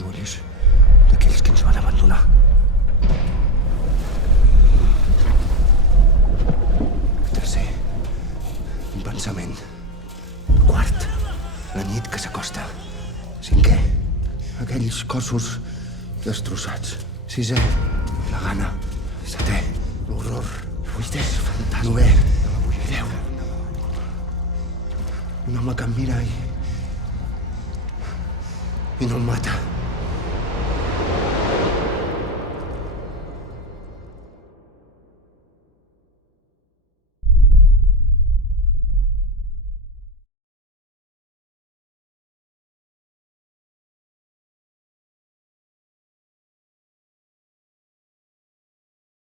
els ulls d'aquells que ens van abandonar. Tercer, un pensament. Quart, la nit que s'acosta. Cinquè, aquells cossos destrossats. Sisè, la gana. Setè, l'horror. Vuitè, fantasma. Novè, deu. Un home que em mira i no em mata.